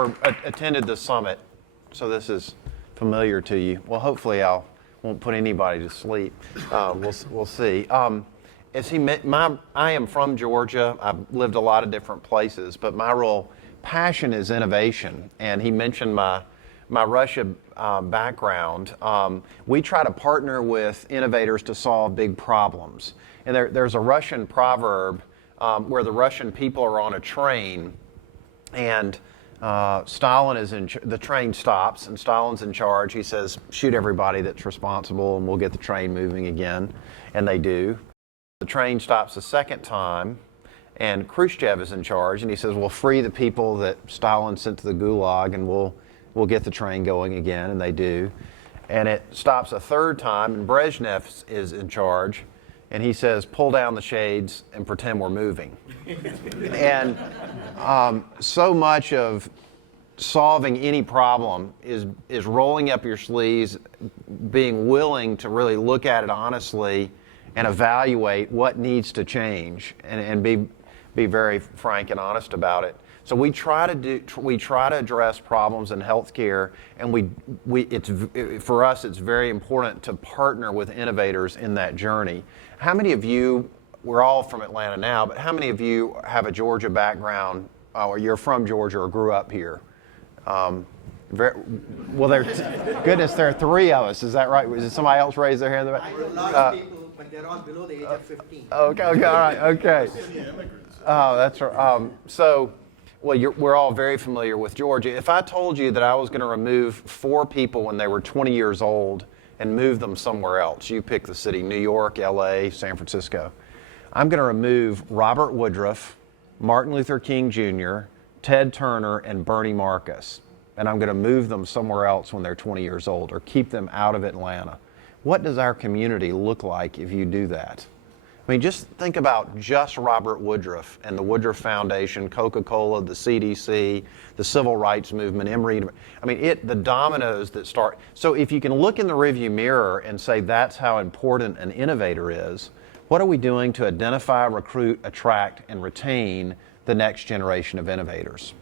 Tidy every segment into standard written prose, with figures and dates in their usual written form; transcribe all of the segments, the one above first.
or attended the summit, so this is familiar to you. Well, hopefully I won't put anybody to sleep. We'll see. I am from Georgia. I've lived a lot of different places, but my real passion is innovation. And he mentioned my Russia background. We try to partner with innovators to solve big problems. And there's a Russian proverb where the Russian people are on a train, and Stalin is the train stops, and Stalin's in charge. He says, shoot everybody that's responsible, and we'll get the train moving again. And they do. The train stops a second time, and Khrushchev is in charge, and he says, well, free the people that Stalin sent to the Gulag, and we'll get the train going again, and they do. And it stops a third time, and Brezhnev is in charge, and he says, pull down the shades and pretend we're moving. And so much of solving any problem is rolling up your sleeves, being willing to really look at it honestly and evaluate what needs to change, and be very frank and honest about it. So we try to address problems in healthcare, and for us it's very important to partner with innovators in that journey. How many of you, we're all from Atlanta now, but how many of you have a Georgia background, or you're from Georgia or grew up here? Well, goodness, there are three of us. Is that right? Did somebody else raise their hand? I know a lot of people, but they're all below the age of 15. Okay, all right, okay. Oh, that's right. We're all very familiar with Georgia. If I told you that I was going to remove 4 people when they were 20 years old and move them somewhere else, you pick the city, New York, LA, San Francisco. I'm going to remove Robert Woodruff, Martin Luther King Jr., Ted Turner, and Bernie Marcus. And I'm going to move them somewhere else when they're 20 years old, or keep them out of Atlanta. What does our community look like if you do that? I mean, just think about just Robert Woodruff and the Woodruff Foundation, Coca-Cola, the CDC, the Civil Rights Movement, Emory. I mean, the dominoes that start. So if you can look in the rearview mirror and say that's how important an innovator is, what are we doing to identify, recruit, attract, and retain the next generation of innovators?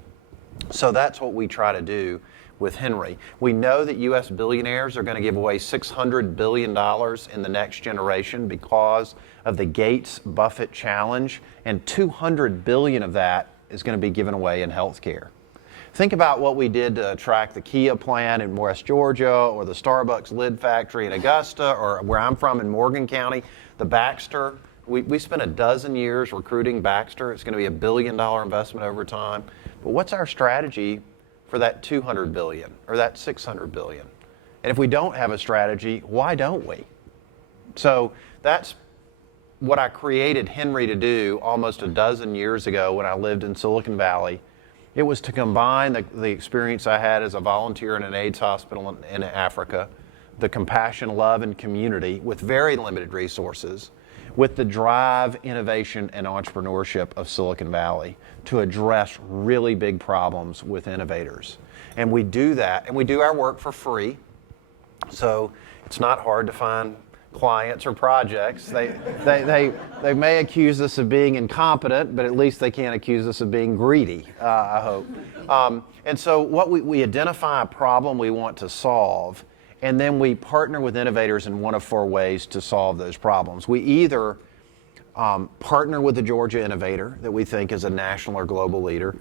So that's what we try to do with Henry. We know that U.S. billionaires are going to give away $600 billion in the next generation because of the Gates-Buffett challenge, and $200 billion of that is going to be given away in healthcare. Think about what we did to attract the Kia plant in West Georgia, or the Starbucks lid factory in Augusta, or where I'm from in Morgan County, the Baxter. We spent a dozen years recruiting Baxter. It's going to be $1 billion investment over time. But what's our strategy for that $200 billion or that $600 billion? And if we don't have a strategy, why don't we? So that's what I created Henry to do almost a dozen years ago when I lived in Silicon Valley. It was to combine the experience I had as a volunteer in an AIDS hospital in Africa, the compassion, love, and community with very limited resources, with the drive, innovation, and entrepreneurship of Silicon Valley to address really big problems with innovators. And we do that, and we do our work for free. So it's not hard to find clients or projects. They may accuse us of being incompetent, but at least they can't accuse us of being greedy, I hope. And so we identify a problem we want to solve, and then we partner with innovators in one of 4 ways to solve those problems. We either partner with a Georgia innovator that we think is a national or global leader.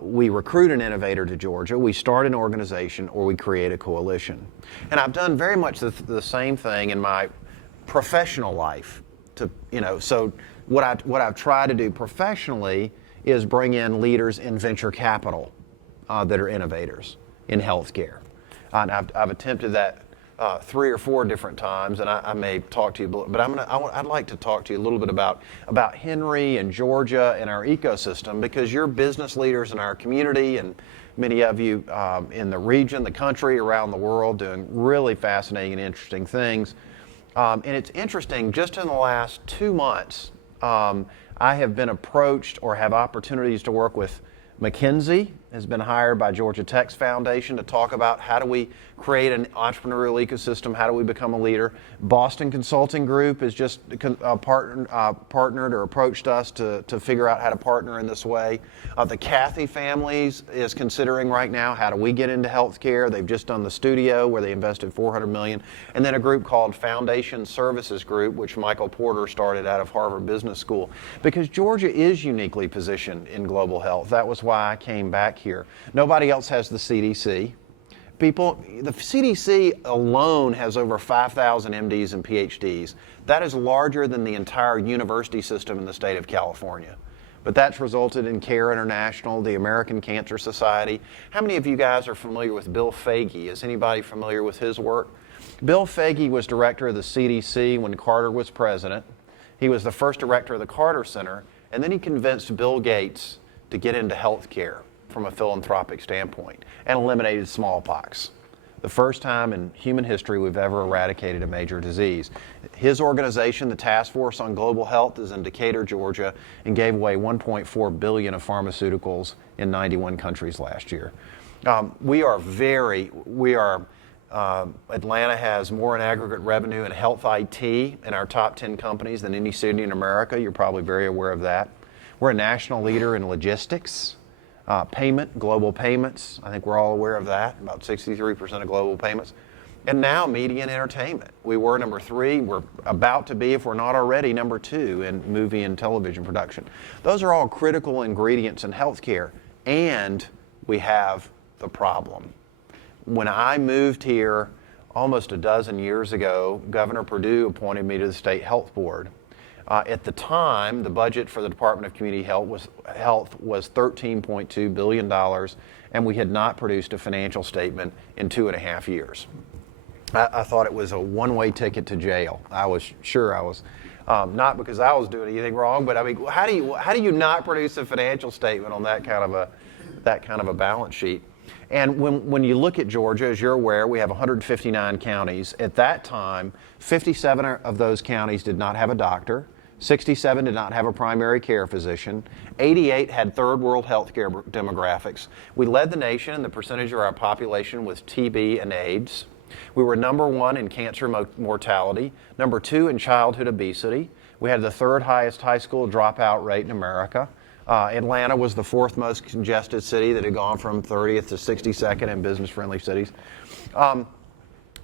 We recruit an innovator to Georgia. We start an organization, or we create a coalition. And I've done very much the same thing in my professional life. So what I've tried to do professionally is bring in leaders in venture capital that are innovators in healthcare. And I've attempted that 3 or 4 different times, and I may talk to you, but I'd like to talk to you a little bit about Henry and Georgia and our ecosystem, because you're business leaders in our community, and many of you in the region, the country, around the world, doing really fascinating and interesting things. And it's interesting, just in the last 2 months, I have been approached or have opportunities to work with McKinsey has been hired by Georgia Tech's foundation to talk about how do we create an entrepreneurial ecosystem, how do we become a leader. Boston Consulting Group has just partnered or approached us to figure out how to partner in this way. The Cathy families is considering right now how do we get into healthcare. They've just done the studio where they invested $400 million. And then a group called Foundation Services Group, which Michael Porter started out of Harvard Business School. Because Georgia is uniquely positioned in global health. That was why I came back here. Nobody else has the CDC. The CDC alone has over 5,000 MDs and PhDs. That is larger than the entire university system in the state of California. But that's resulted in CARE International, the American Cancer Society. How many of you guys are familiar with Bill Foege? Is anybody familiar with his work? Bill Foege was director of the CDC when Carter was president. He was the first director of the Carter Center, and then he convinced Bill Gates to get into healthcare from a philanthropic standpoint and eliminated smallpox. The first time in human history we've ever eradicated a major disease. His organization, the Task Force on Global Health, is in Decatur, Georgia, and gave away $1.4 billion of pharmaceuticals in 91 countries last year. Atlanta has more in aggregate revenue in health IT in our top 10 companies than any city in America. You're probably very aware of that. We're a national leader in logistics. Global payments, I think we're all aware of that, about 63% of global payments. And now media and entertainment. We were number 3, we're about to be, if we're not already, number 2 in movie and television production. Those are all critical ingredients in healthcare, and we have the problem. When I moved here almost a dozen years ago, Governor Perdue appointed me to the State Health Board. At the time, the budget for the Department of Community Health was $13.2 billion, and we had not produced a financial statement in 2.5 years. I thought it was a one-way ticket to jail. I was sure I was, not because I was doing anything wrong, but I mean, how do you not produce a financial statement on that kind of a balance sheet? And when you look at Georgia, as you're aware, we have 159 counties. At that time, 57 of those counties did not have a doctor. 67 did not have a primary care physician. 88 had third world healthcare demographics. We led the nation in the percentage of our population with TB and AIDS. We were number 1 in cancer mortality, number 2 in childhood obesity. We had the 3rd highest high school dropout rate in America. Atlanta was the 4th most congested city that had gone from 30th to 62nd in business-friendly cities. And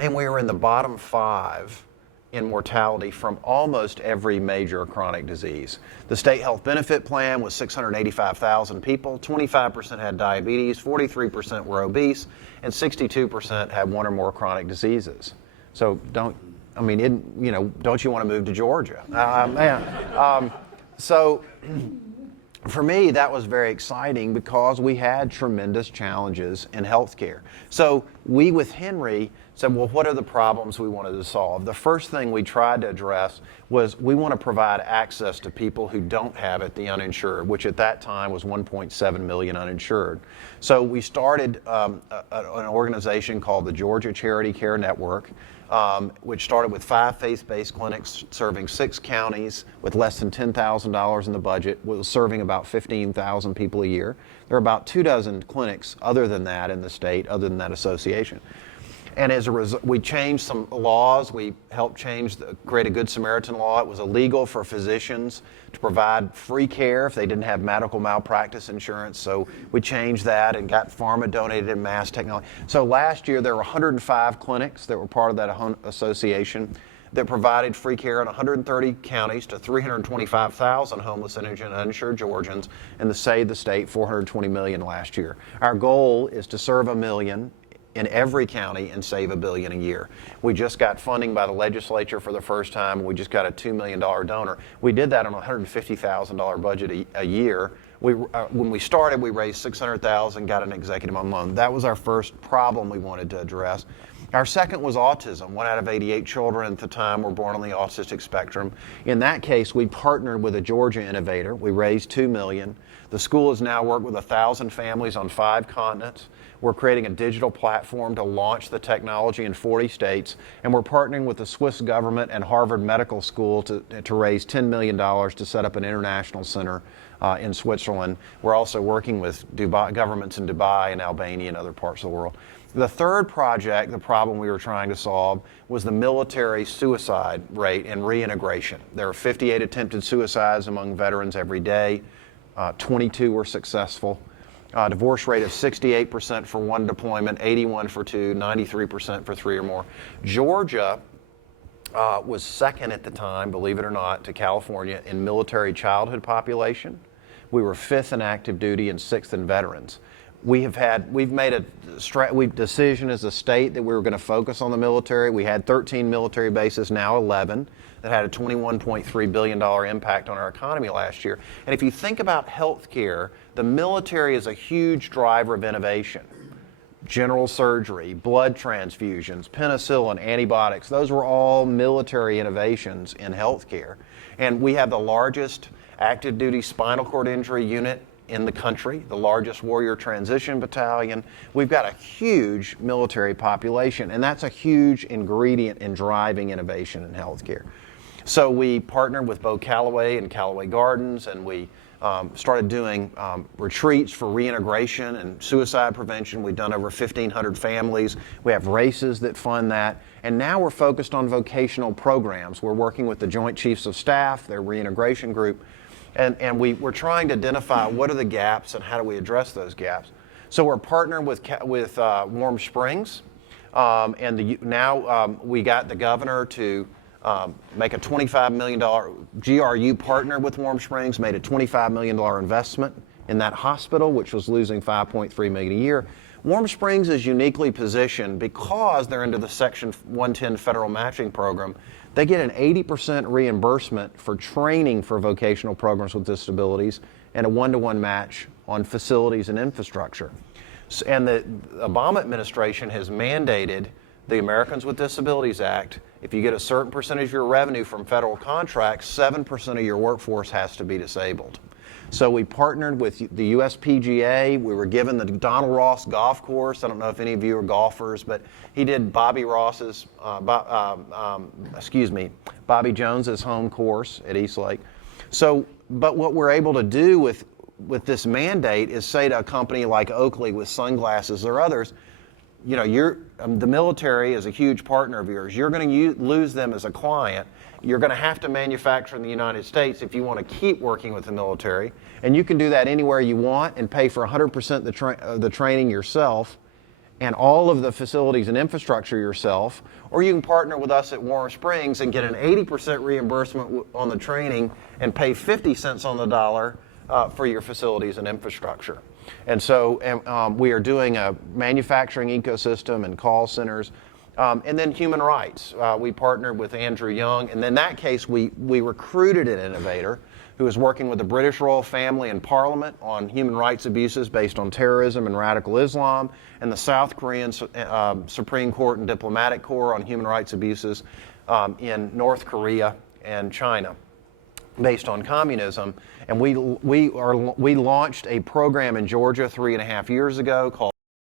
we were in the bottom 5 in mortality from almost every major chronic disease. The state health benefit plan was 685,000 people. 25% had diabetes, 43% were obese, and 62% had one or more chronic diseases. So don't you want to move to Georgia? So for me, that was very exciting because we had tremendous challenges in healthcare. So we, with Henry, said, well, what are the problems we wanted to solve? The first thing we tried to address was we want to provide access to people who don't have it, the uninsured, which at that time was 1.7 million uninsured. So we started an organization called the Georgia Charity Care Network, which started with 5 faith-based clinics serving 6 counties with less than $10,000 in the budget, was serving about 15,000 people a year. There are about 24 clinics other than that in the state, other than that association. And as a result, we changed some laws. We helped create a Good Samaritan law. It was illegal for physicians to provide free care if they didn't have medical malpractice insurance. So we changed that and got pharma donated in mass technology. So last year there were 105 clinics that were part of that association that provided free care in 130 counties to 325,000 homeless and uninsured Georgians, and saved the state $420 million last year. Our goal is to serve 1 million in every county and save $1 billion a year. We just got funding by the legislature for the first time. We just got a $2 million donor. We did that on a $150,000 budget a year. When we started, we raised $600,000, got an executive on loan. That was our first problem we wanted to address. Our second was autism. 1 out of 88 children at the time were born on the autistic spectrum. In that case, we partnered with a Georgia innovator. We raised $2 million. The school has now worked with 1,000 families on 5 continents. We're creating a digital platform to launch the technology in 40 states, and we're partnering with the Swiss government and Harvard Medical School to raise $10 million to set up an international center in Switzerland. We're also working with governments in Dubai and Albania and other parts of the world. The third project, the problem we were trying to solve, was the military suicide rate and reintegration. There are 58 attempted suicides among veterans every day. 22 were successful. Divorce rate of 68% for one deployment, 81 for two, 93% for three or more. Georgia was second at the time, believe it or not, to California in military childhood population. We were fifth in active duty and sixth in veterans. We've made a decision as a state that we were going to focus on the military. We had 13 military bases, now 11, that had a $21.3 billion impact on our economy last year. And if you think about healthcare, the military is a huge driver of innovation. General surgery, blood transfusions, penicillin, antibiotics, those were all military innovations in healthcare. And we have the largest active duty spinal cord injury unit in the country, the largest warrior transition battalion. We've got a huge military population, and that's a huge ingredient in driving innovation in healthcare. So we partnered with Bo Calloway and Callaway Gardens, and we started doing retreats for reintegration and suicide prevention. We've done over 1,500 families. We have races that fund that. And now we're focused on vocational programs. We're working with the Joint Chiefs of Staff, their reintegration group, and we're trying to identify what are the gaps and how do we address those gaps. So we're partnering with Warm Springs, and now we got the governor to make a $25 million, GRU partnered with Warm Springs, made a $25 million investment in that hospital, which was losing $5.3 million a year. Warm Springs is uniquely positioned because they're into the Section 110 federal matching program. They get an 80% reimbursement for training for vocational programs with disabilities and a one-to-one match on facilities and infrastructure. And the Obama administration has mandated the Americans with Disabilities Act. If you get a certain percentage of your revenue from federal contracts, 7% of your workforce has to be disabled. So we partnered with the USPGA. We were given the Donald Ross golf course. I don't know if any of you are golfers, but he did Bobby Jones's home course at East Lake. So, but what we're able to do with this mandate is say to a company like Oakley with sunglasses or others, you know, the military is a huge partner of yours. You're going to lose them as a client. You're going to have to manufacture in the United States if you want to keep working with the military. And you can do that anywhere you want and pay for 100% of the training yourself and all of the facilities and infrastructure yourself. Or you can partner with us at Warm Springs and get an 80% reimbursement on the training and pay 50 cents on the dollar for your facilities and infrastructure. And so we are doing a manufacturing ecosystem and call centers. And then human rights. We partnered with Andrew Young, and in that case, we recruited an innovator who is working with the British royal family and Parliament on human rights abuses based on terrorism and radical Islam, and the South Korean Supreme Court and Diplomatic Corps on human rights abuses in North Korea and China based on communism. And we launched a program in Georgia 3.5 years ago called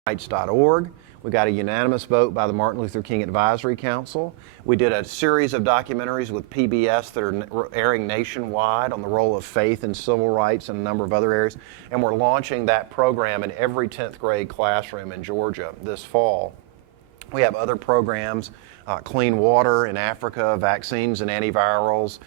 rights.org. We got a unanimous vote by the Martin Luther King Advisory Council. We did a series of documentaries with PBS that are airing nationwide on the role of faith in civil rights and a number of other areas. And we're launching that program in every 10th grade classroom in Georgia this fall. We have other programs, clean water in Africa, vaccines and antivirals,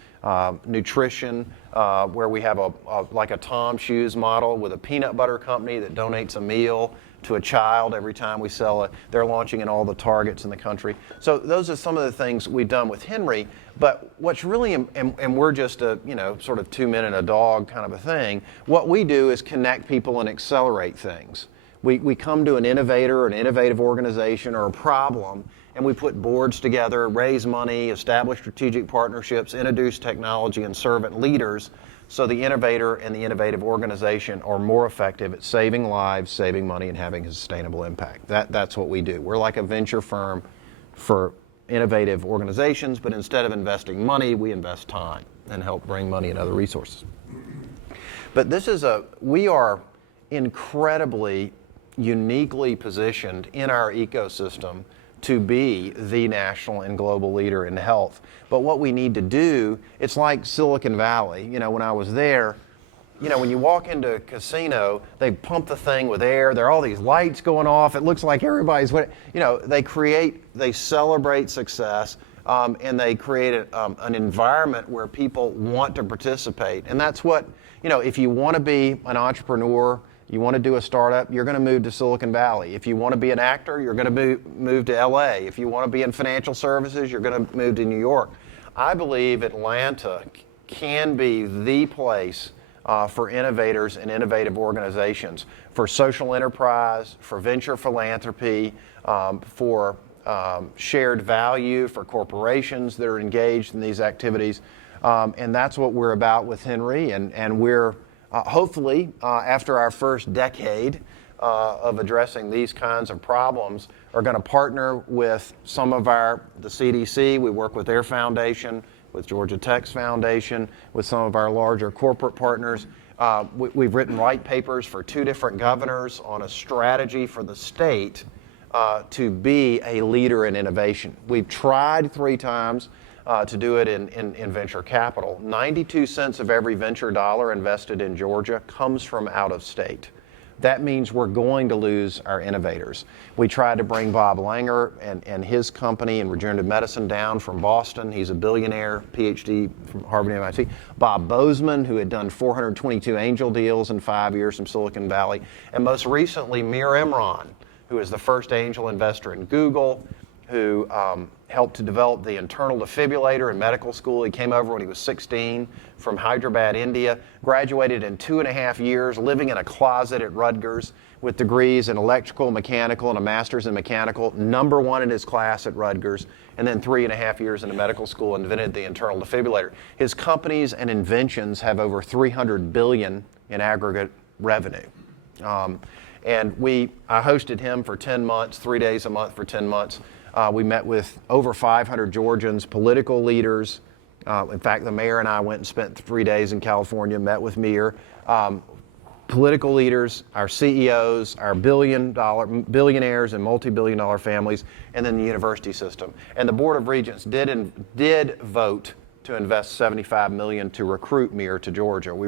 nutrition, where we have like a Tom Shoes model with a peanut butter company that donates a meal to a child every time we sell it. They're launching in all the Targets in the country. So those are some of the things we've done with Henry. But what's really, and we're just a, sort of 2 men and a dog kind of a thing. What we do is connect people and accelerate things. We come to an innovator, an innovative organization, or a problem, and we put boards together, raise money, establish strategic partnerships, introduce technology and servant leaders so the innovator and the innovative organization are more effective at saving lives, saving money, and having a sustainable impact. That's what we do. We're like a venture firm for innovative organizations, but instead of investing money, we invest time and help bring money and other resources. But we are incredibly uniquely positioned in our ecosystem to be the national and global leader in health. But what we need to do, it's like Silicon Valley. When I was there, when you walk into a casino, they pump the thing with air. There are all these lights going off. It looks like everybody's, they celebrate success, and they create an environment where people want to participate. And that's what, if you want to be an entrepreneur, you want to do a startup, you're going to move to Silicon Valley. If you want to be an actor, you're going to move to LA. If you want to be in financial services, you're going to move to New York. I believe Atlanta can be the place for innovators and innovative organizations, for social enterprise, for venture philanthropy, for shared value, for corporations that are engaged in these activities. And that's what we're about with Henry, and we're hopefully, after our first decade of addressing these kinds of problems, are going to partner with some of the CDC. We work with their foundation, with Georgia Tech's foundation, with some of our larger corporate partners. We've written white papers for 2 different governors on a strategy for the state to be a leader in innovation. We've tried 3 times to do it in venture capital. 92 cents of every venture dollar invested in Georgia comes from out of state. That means we're going to lose our innovators. We tried to bring Bob Langer and his company in regenerative medicine down from Boston. He's a billionaire, PhD from Harvard and MIT. Bob Bozeman, who had done 422 angel deals in 5 years from Silicon Valley. And most recently, Mir Imran, who is the first angel investor in Google, who helped to develop the internal defibrillator in medical school. He came over when he was 16 from Hyderabad, India, graduated in 2.5 years, living in a closet at Rutgers with degrees in electrical, mechanical, and a master's in mechanical, #1 in his class at Rutgers, and then 3.5 years in a medical school, invented the internal defibrillator. His companies and inventions have over $300 billion in aggregate revenue. I hosted him for 10 months, 3 days a month for 10 months. We met with over 500 Georgians, political leaders. In fact, the mayor and I went and spent 3 days in California, met with Mir. Political leaders, our CEOs, our billionaires and multi-billion-dollar families, and then the university system. And the Board of Regents did vote to invest $75 million to recruit Mir to Georgia. We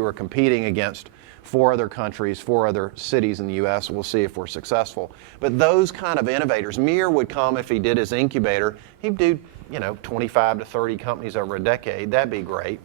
were competing against 4 other countries, 4 other cities in the U.S. We'll see if we're successful. But those kind of innovators, Mir would come if he did his incubator. He'd do, 25 to 30 companies over a decade. That'd be great.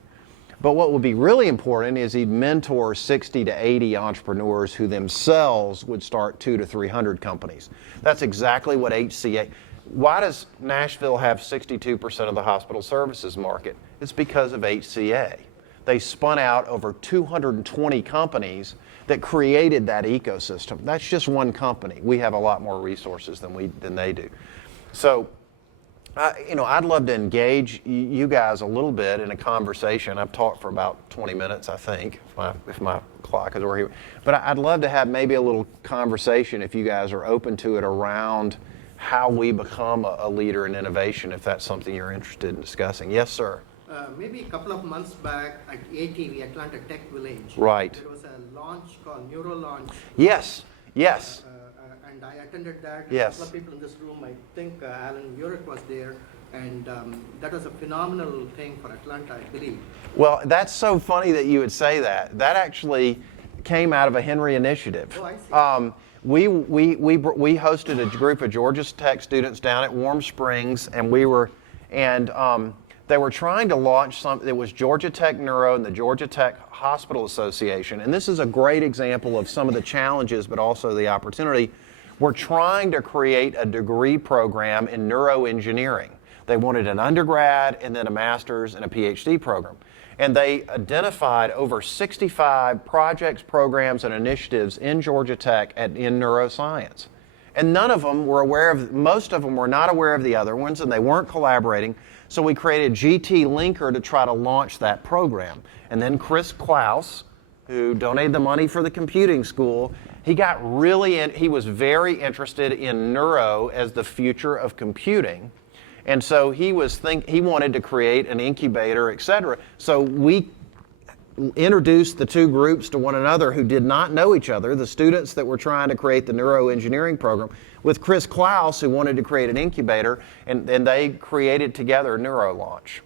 But what would be really important is he'd mentor 60 to 80 entrepreneurs who themselves would start 200 to 300 companies. That's exactly what HCA. Why does Nashville have 62% of the hospital services market? It's because of HCA. They spun out over 220 companies that created that ecosystem. That's just one company. We have a lot more resources than they do. So, I'd love to engage you guys a little bit in a conversation. I've talked for about 20 minutes, I think, if my clock is over here. But I'd love to have maybe a little conversation, if you guys are open to it, around how we become a leader in innovation, if that's something you're interested in discussing. Yes, sir. Maybe a couple of months back at ATV, Atlanta Tech Village. Right. There was a launch called Neuro Launch. Yes. And I attended that. Yes. A couple of people in this room, I think Alan Urich was there. And that was a phenomenal thing for Atlanta, I believe. Well, that's so funny that you would say that. That actually came out of a Henry initiative. Oh, I see. We hosted a group of Georgia Tech students down at Warm Springs, and they were trying to launch something. It was Georgia Tech Neuro and the Georgia Tech Hospital Association. And this is a great example of some of the challenges, but also the opportunity. We're trying to create a degree program in neuroengineering. They wanted an undergrad and then a master's and a PhD program. And they identified over 65 projects, programs, and initiatives in Georgia Tech in neuroscience. And most of them were not aware of the other ones, and they weren't collaborating. So we created GT Linker to try to launch that program. And then Chris Klaus, who donated the money for the computing school, he was very interested in neuro as the future of computing. And so he wanted to create an incubator, et cetera. So we introduced the two groups to one another who did not know each other, the students that were trying to create the neuroengineering program, with Chris Klaus, who wanted to create an incubator, and they created together NeuroLaunch.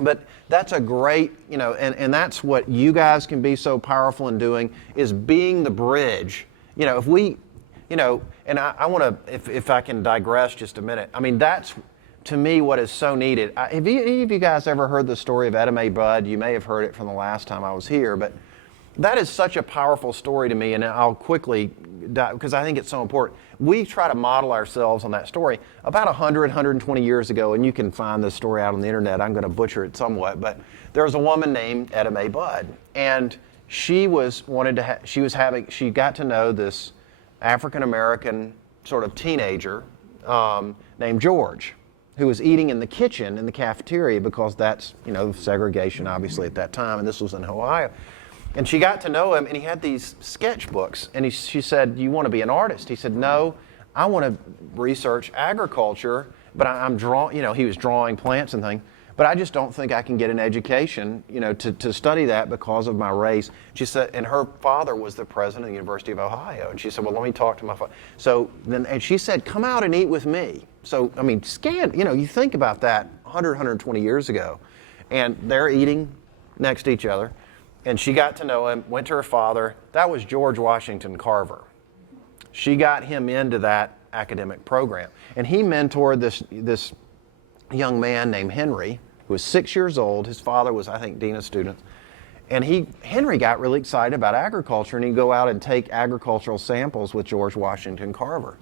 But that's a great, and that's what you guys can be so powerful in doing, is being the bridge. If we, and I want to, if I can digress just a minute, I mean, that's, to me, what is so needed. Have any of you guys ever heard the story of Etta Mae Budd? You may have heard it from the last time I was here, but that is such a powerful story to me, and I'll quickly, because I think it's so important. We try to model ourselves on that story. About 120 years ago, and you can find this story out on the internet, I'm going to butcher it somewhat, but there was a woman named Etta Mae Budd, and she got to know this African-American sort of teenager named George, who was eating in the kitchen in the cafeteria, because that's, segregation obviously at that time, and this was in Ohio. And she got to know him, and he had these sketchbooks, and she said, "Do you want to be an artist?" He said, "No, I want to research agriculture, but I'm drawing," he was drawing plants and things, "but I just don't think I can get an education, to study that because of my race." She said, and her father was the president of the University of Ohio, and she said, "Well, let me talk to my father." So then, and she said, "Come out and eat with me." So, I mean, you think about that 120 years ago, and they're eating next to each other, and she got to know him, went to her father. That was George Washington Carver. She got him into that academic program, and he mentored this young man named Henry, who was 6 years old. His father was, I think, dean of students. And Henry got really excited about agriculture, and he'd go out and take agricultural samples with George Washington Carver.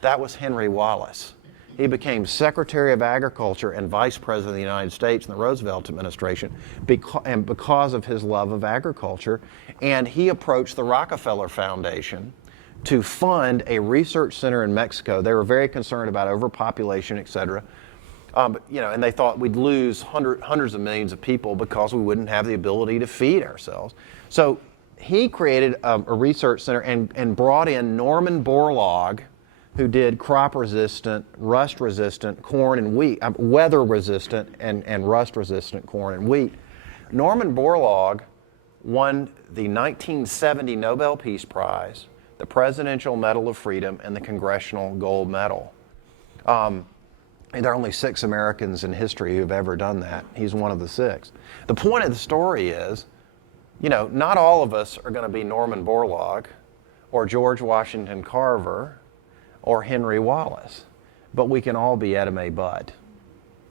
That was Henry Wallace. He became Secretary of Agriculture and Vice President of the United States in the Roosevelt administration because of his love of agriculture. And he approached the Rockefeller Foundation to fund a research center in Mexico. They were very concerned about overpopulation, et cetera. And they thought we'd lose hundreds of millions of people because we wouldn't have the ability to feed ourselves. So he created a research center and brought in Norman Borlaug, who did crop-resistant, rust-resistant corn and wheat, weather-resistant and rust-resistant corn and wheat. Norman Borlaug won the 1970 Nobel Peace Prize, the Presidential Medal of Freedom, and the Congressional Gold Medal. And there are only 6 Americans in history who have ever done that. He's one of the 6. The point of the story is, not all of us are going to be Norman Borlaug or George Washington Carver or Henry Wallace, but we can all be Etta Mae Budd.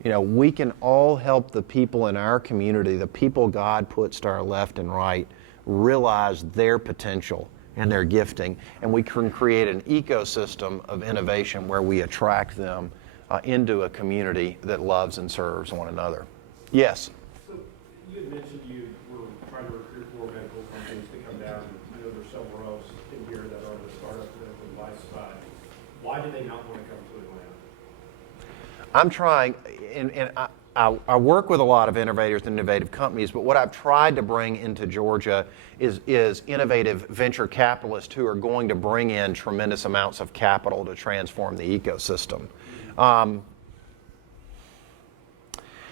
We can all help the people in our community, the people God puts to our left and right, realize their potential and their gifting, and we can create an ecosystem of innovation where we attract them into a community that loves and serves one another. Yes? So you had mentioned you were trying to recruit more medical companies to come down. I know there's several else in here that are the startup medical device side. Why do they not want to come to Atlanta? I'm trying, and I work with a lot of innovators and innovative companies, but what I've tried to bring into Georgia is innovative venture capitalists who are going to bring in tremendous amounts of capital to transform the ecosystem.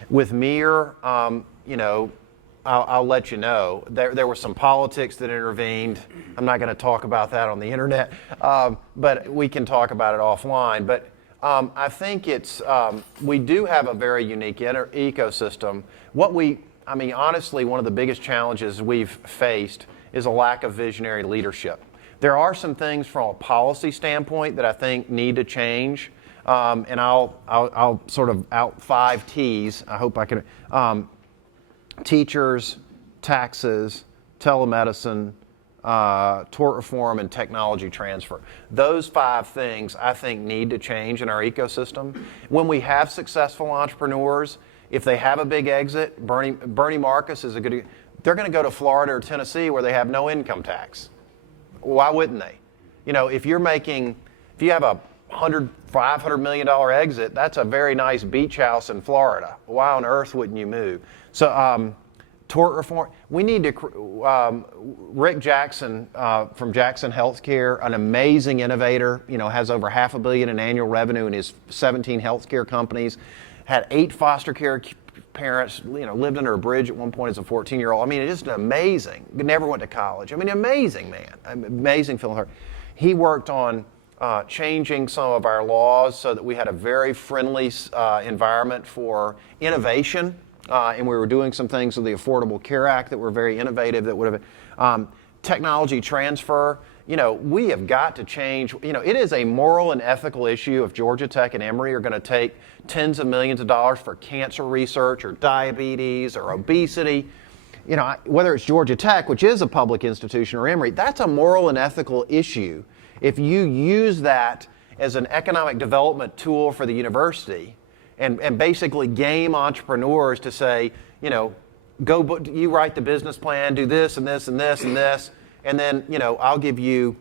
With Mir, I'll let you know. There was some politics that intervened. I'm not going to talk about that on the internet, but we can talk about it offline. But I think we do have a very unique ecosystem. Honestly, one of the biggest challenges we've faced is a lack of visionary leadership. There are some things from a policy standpoint that I think need to change, and I'll sort of out 5 T's. I hope I can. Teachers, taxes, telemedicine, tort reform, and technology transfer. Those 5 things I think need to change in our ecosystem. When we have successful entrepreneurs, if they have a big exit, Bernie Marcus is they're going to go to Florida or Tennessee where they have no income tax. Why wouldn't they? If you have a $500 million exit, that's a very nice beach house in Florida. Why on earth wouldn't you move? So tort reform, we need to, Rick Jackson from Jackson Healthcare, an amazing innovator, has over $500 million in annual revenue in his 17 healthcare companies, had 8 foster care parents, lived under a bridge at one point as a 14-year-old. I mean, it's just amazing. Never went to college. I mean, amazing man, amazing philanthropist. He worked on changing some of our laws so that we had a very friendly environment for innovation, and we were doing some things with the Affordable Care Act that were very innovative. That would have technology transfer. We have got to change. It is a moral and ethical issue if Georgia Tech and Emory are going to take tens of millions of dollars for cancer research or diabetes or obesity. Whether it's Georgia Tech, which is a public institution, or Emory, that's a moral and ethical issue. If you use that as an economic development tool for the university and basically game entrepreneurs to say, you write the business plan, do this and this and this and this, and then, I'll give you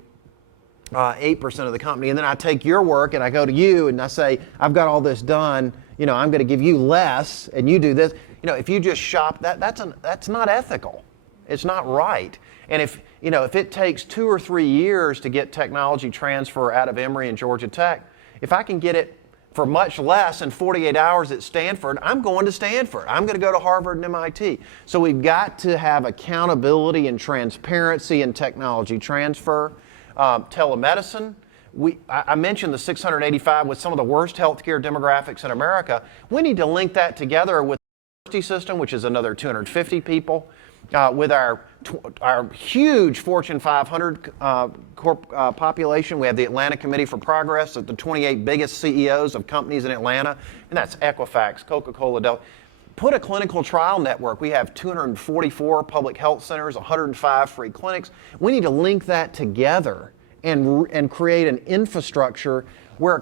8% of the company. And then I take your work and I go to you and I say, I've got all this done, I'm going to give you less and you do this. If you just shop, that's not ethical. It's not right. And if it takes 2 or 3 years to get technology transfer out of Emory and Georgia Tech, if I can get it for much less in 48 hours at Stanford, I'm going to Stanford. I'm going to go to Harvard and MIT. So we've got to have accountability and transparency in technology transfer. Telemedicine. I mentioned the 685 with some of the worst healthcare demographics in America. We need to link that together with the university system, which is another 250 people, with our huge Fortune 500 population. We have the Atlanta Committee for Progress, the 28 biggest CEOs of companies in Atlanta, and that's Equifax, Coca-Cola, Del. Put a clinical trial network. We have 244 public health centers, 105 free clinics. We need to link that together and create an infrastructure where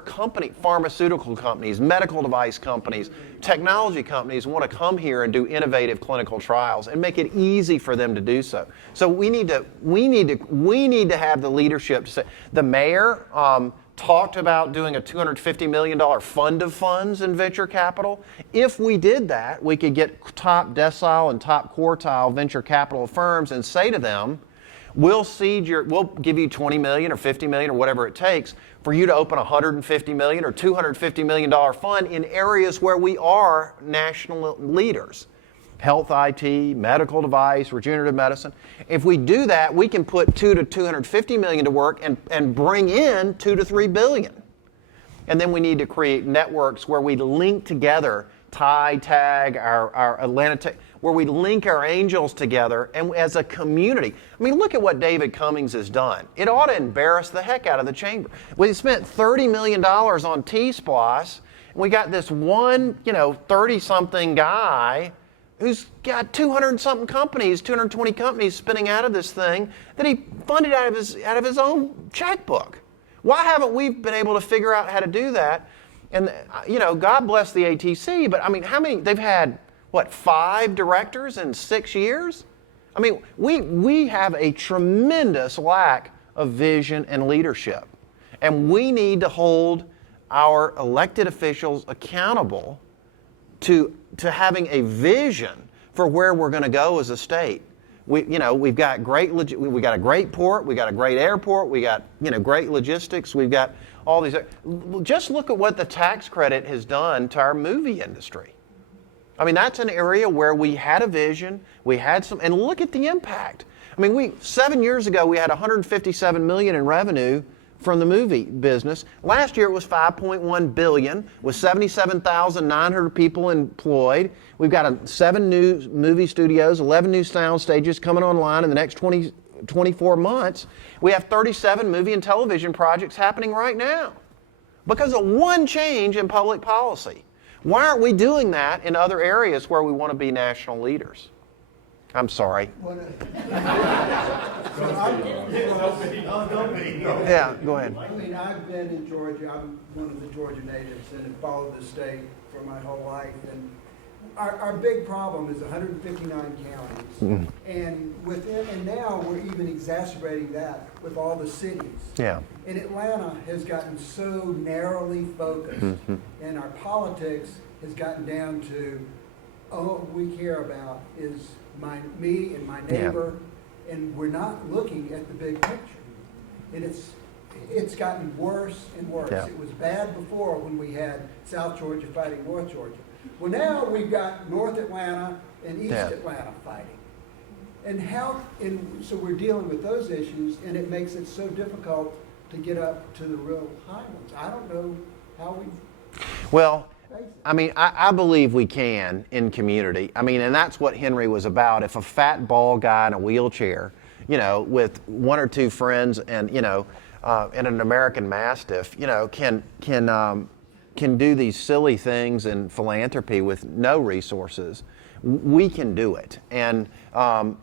pharmaceutical companies, medical device companies, technology companies want to come here and do innovative clinical trials and make it easy for them to do so. So we need to have the leadership to say. The mayor talked about doing a $250 million fund of funds in venture capital. If we did that, we could get top decile and top quartile venture capital firms and say to them, we'll give you $20 million or $50 million or whatever it takes for you to open a $150 million or $250 million fund in areas where we are national leaders. Health IT, medical device, regenerative medicine. If we do that, we can put $200 to $250 million to work and bring in $2 to $3 billion. And then we need to create networks where we link together TAG, our Atlanta Tech, where we link our angels together and as a community. I mean, look at what David Cummings has done. It ought to embarrass the heck out of the chamber. We spent $30 million on T-Splosh, and we got this one, 30-something guy who's got 200-something companies, 220 companies spinning out of this thing that he funded out of his own checkbook. Why haven't we been able to figure out how to do that? And, God bless the ATC, but I mean, how many, they've had, 5 directors in 6 years? I mean, we have a tremendous lack of vision and leadership. And we need to hold our elected officials accountable to having a vision for where we're going to go as a state. We've got we got a great port, we got a great airport, we got great logistics, we've got all these. Just look at what the tax credit has done to our movie industry. I mean, that's an area where we had a vision, we had some, and look at the impact. I mean, 7 years ago we had $157 million in revenue from the movie business. Last year it was $5.1 billion with 77,900 people employed. We've got 7 new movie studios, 11 new sound stages coming online in the next 24 months. We have 37 movie and television projects happening right now because of one change in public policy. Why aren't we doing that in other areas where we want to be national leaders? I'm sorry. Yeah, go ahead. I mean, I've been in Georgia. I'm one of the Georgia natives and have followed the state for my whole life. And our big problem is 159 counties. And now we're even exacerbating that with all the cities. Yeah. And Atlanta has gotten so narrowly focused, and our politics has gotten down to all we care about is me and my neighbor, and we're not looking at the big picture. And it's gotten worse and worse. Yeah. It was bad before when we had South Georgia fighting North Georgia. Well, now we've got North Atlanta and East Yeah. Atlanta fighting. And so we're dealing with those issues, and it makes it so difficult to get up to the real high ones. I don't know how we Well, face it. I mean, I believe we can in community. I mean, and that's what Henry was about. If a fat, bald guy in a wheelchair, with one or two friends and, and an American Mastiff, can do these silly things in philanthropy with no resources, we can do it. And I've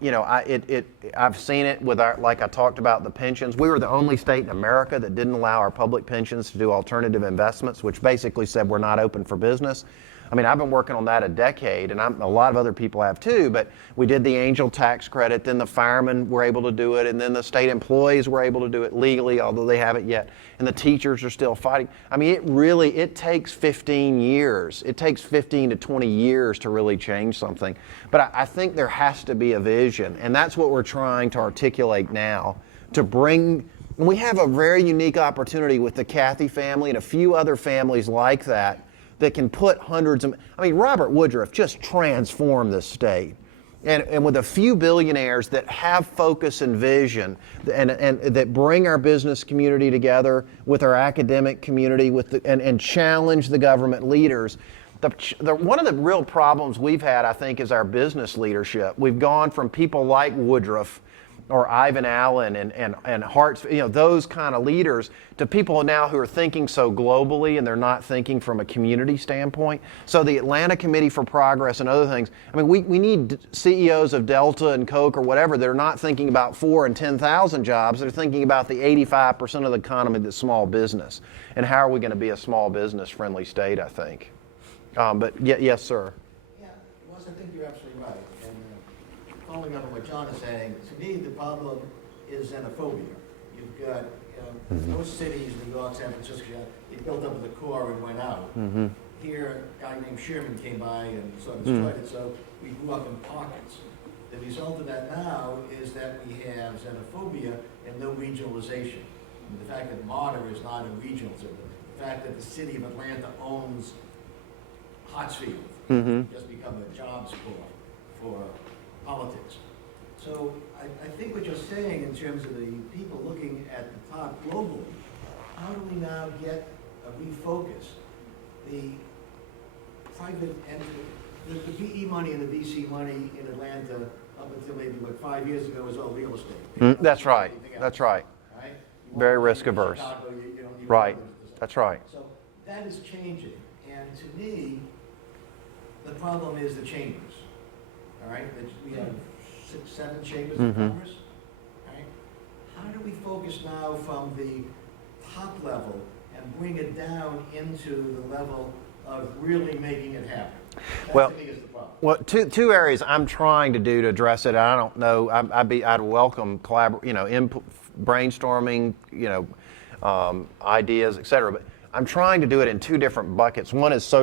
seen it with like I talked about the pensions. We were the only state in America that didn't allow our public pensions to do alternative investments, which basically said we're not open for business. I mean, I've been working on that a decade, and a lot of other people have too, but we did the angel tax credit, then the firemen were able to do it, and then the state employees were able to do it legally, although they haven't yet, and the teachers are still fighting. I mean, it takes 15 years. It takes 15 to 20 years to really change something. But I think there has to be a vision, and that's what we're trying to articulate now, to bring. And we have a very unique opportunity with the Cathy family and a few other families like that can put hundreds of, Robert Woodruff just transformed this state. And with a few billionaires that have focus and vision and that bring our business community together with our academic community and challenge the government leaders. One of the real problems we've had, I think, is our business leadership. We've gone from people like Woodruff or Ivan Allen and Hart's, those kind of leaders, to people now who are thinking so globally and they're not thinking from a community standpoint. So the Atlanta Committee for Progress and other things, we need CEOs of Delta and Coke or whatever that are not thinking about 4,000 and 10,000 jobs, they're thinking about the 85% of the economy that's small business. And how are we going to be a small business friendly state, I think. But yes, sir. Yeah, Wes, I think you're absolutely right. And following up on what John is saying, to me, the problem is xenophobia. You've got most cities, New York, San Francisco, it built up at the core and went out. Mm-hmm. Here, a guy named Sherman came by and sort of destroyed it, so we grew up in pockets. The result of that now is that we have xenophobia and no regionalization. And the fact that Marta is not a regional city, the fact that the city of Atlanta owns Hartsfield, just become a jobs corps for politics. So I think what you're saying in terms of the people looking at the top globally, how do we now get a refocus? The private entity, the PE money and the VC money in Atlanta up until maybe, 5 years ago was all real estate. That's right. That's right. Right? Very risk averse. You don't need Right. buildings to That's right. So that is changing. And to me, the problem is the chambers. All right? We have 6, 7 chambers of commerce. Right? How do we focus now from the top level and bring it down into the level of really making it happen? That to me is the problem. Well, two areas I'm trying to do to address it. I don't know. I'd welcome input, brainstorming, ideas, et cetera. But I'm trying to do it in 2 different buckets. One is